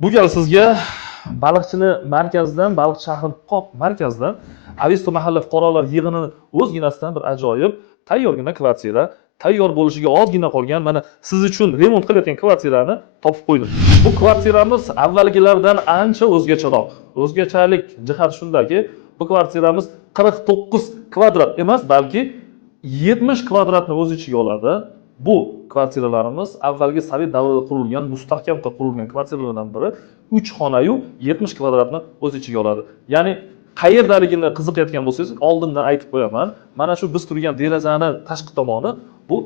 Bu gal sizga baliqchini markazidan, baliq shahri Qoq markazidan Avisto mahalla fuqarolar yig'ini o'zginasidan bir ajoyib tayyorgina kvartira, tayyor bo'lishiga ozgina qolgan mana siz uchun remont qilayotgan kvartirani topib qo'ydim. Bu kvartiramiz avvalgilardan ancha o'zgacharoq. O'zgachalik jihat shundaki, bu kvartiramiz 49 kvadrat emas, balki 70 kvadratni o'z ichiga oladi. Bu kvartiralarimiz avvalgi Sovet davrida qurilgan, mustahkam qurilgan kvartiralardan biri 3 xonayu 70 kvadratni o'z ichiga oladi. Ya'ni qayerdaligini qiziqayotgan bo'lsangiz, oldindan aytib qo'yaman. Mana shu biz turgan derazani tashqi tomoni bu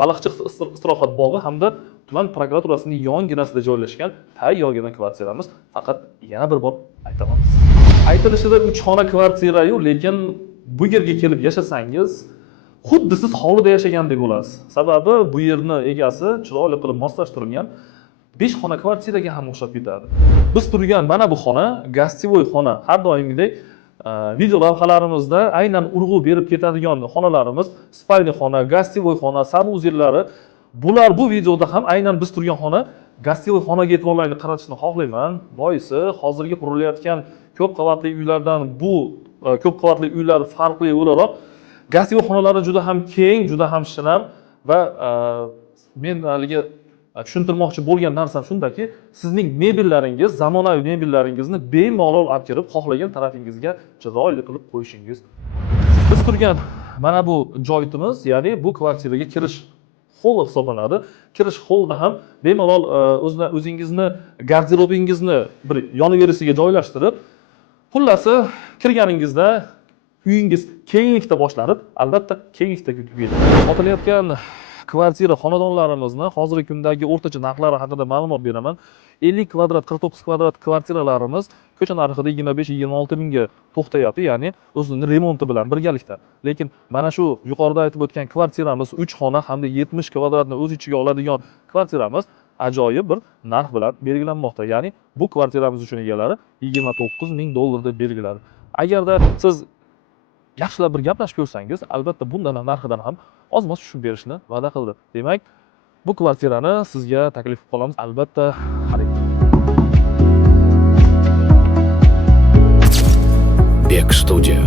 Baliqchi istirohat bog'i hamda tuman prokuraturasining yonginasida joylashgan tayyorgina kvartiramiz. Faqat yana bir bor aytaman. Aytilishida 3 xona kvartira-yu, lekin bu yerga kelib yashasangiz xuddi siz hovlida yashagandek bo'lasiz. Sababi bu yerni egasi chiroyli qilib moslashtirilgan 5 xona kvartiraga ham o'xshab ketadi. Biz turgan mana bu xona gostivoy xona. Har doimgidek video lavhalarimizda aynan urg'u berib ketadigan xonalarimiz spalni xona, gostivoy xona, sanuzellari. Bular bu videoda ham aynan biz turgan xona gostivoy xonaga e'tiborlarni qaratishni xohlayman. Boisi hozirgi qurilayotgan ko'p qavatli uylardan bu ko'p qavatli uylar farqli o'laroq gostivoy xonalari juda ham keng, juda ham shinam va men haliga tushuntirmoqchi bo'lgan narsam shundaki, sizning mebellaringiz, zamonaviy mebellaringizni bemalol olib kirib, xohlagan tarafingizga chiroyli qilib qo'yishingiz. Biz turgan mana bu joyimiz, ya'ni bu kvartiraga kirish hol hisoblanadi. Kirish holda ham bemalol o'zingizni garderobingizni bir yonaverisiga joylashtirib, xullasi kirganingizda uyingiz kenglikda boshlanib, albatta kenglikda tugaydi. Sotilayotgan kvartira xonadonlarimizni hozirgi kundagi o'rtacha narxlari haqida ma'lumot beraman. 50 kvadrat, 49 kvadrat kvartiralarimiz ko'cha narxida 25-26 mingga to'xtayapti, ya'ni o'zining remonti bilan birgalikda. Lekin mana shu yuqorida aytib o'tgan kvartiramiz 3 xona hamda 70 kvadratni o'z ichiga oladigan kvartiramiz ajoyib bir narx bilan belgilanmoqda. Ya'ni bu kvartiramiz uchun egalari 29 ming dollar deb belgiladi. Agarda siz yaxshilab bir gaplashib ko'rsangiz, albatta bundan narxidan ham oz-moz tushib berishni va'da qildi. Demak, bu kvartirani sizga taklif qilib qolamiz, albatta xarid qiling. Bek Studio.